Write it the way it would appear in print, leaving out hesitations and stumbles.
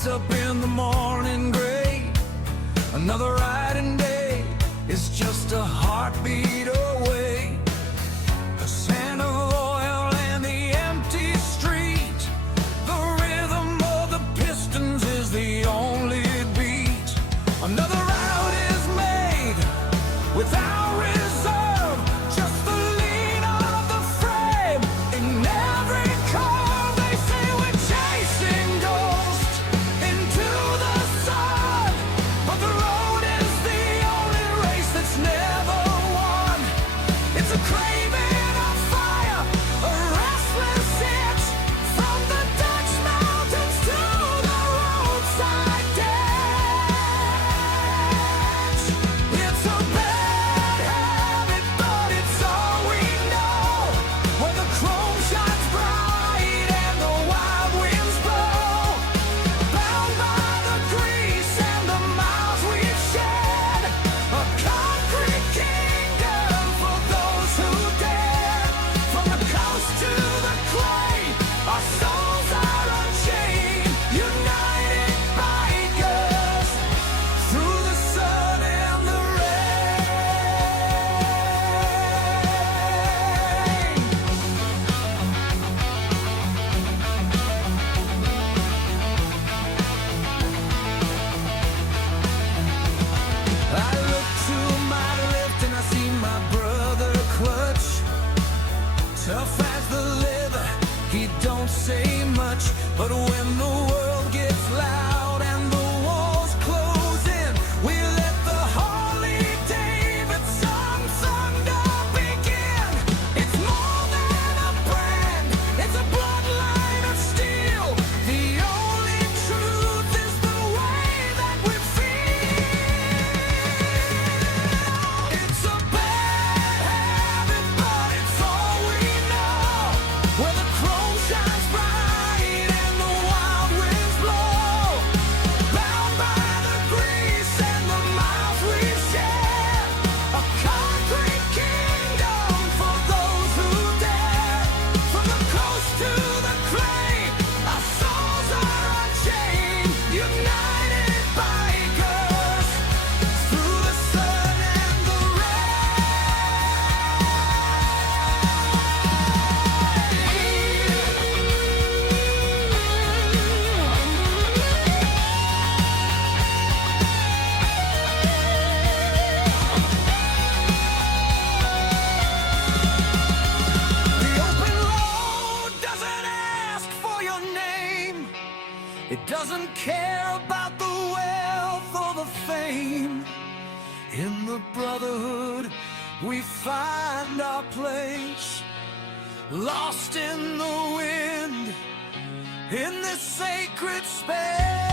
wakes up in the morning gray. Another riding day is just a heartbeat away. A scent of oil and the empty street. The rhythm of the pistons is the only beat. Another route is made without reserve. Just the lean of the frame. In every curve they say we're chasing ghosts into the sun. But the road is the only race that's never won. It's a craving of fire, a restless itch. From the Dutch mountains to the roadside ditch. It's a bad habit, but it's all we know. Where the chrome shines bright and the wild winds blow. Bound by the grease and the miles we've shed. A concrete kingdom for those who dare. From the coast to the clay, our souls are unchained. United bikers through the sun and the rain. I look to my left and I see my brother clutch. Tough as the leather, he don't say much. But when the world gets loud and the walls close in, we let the Harley Davidson thunder begin. It's more than a brand, it's a bloodline of steel. The only truth is the way that we feel. It's a bad habit, but it's all we know. Where the chrome shines bright and the wild winds blow. Bound by the grease and the miles we've shed. A concrete kingdom for those who dare. From the coast to the clay, our souls are unchained. United bikers through the sun and the The open road doesn't ask for your name. It doesn't care about the wealth or the fame. In the brotherhood, we find our place. Lost in the wind, in this sacred space.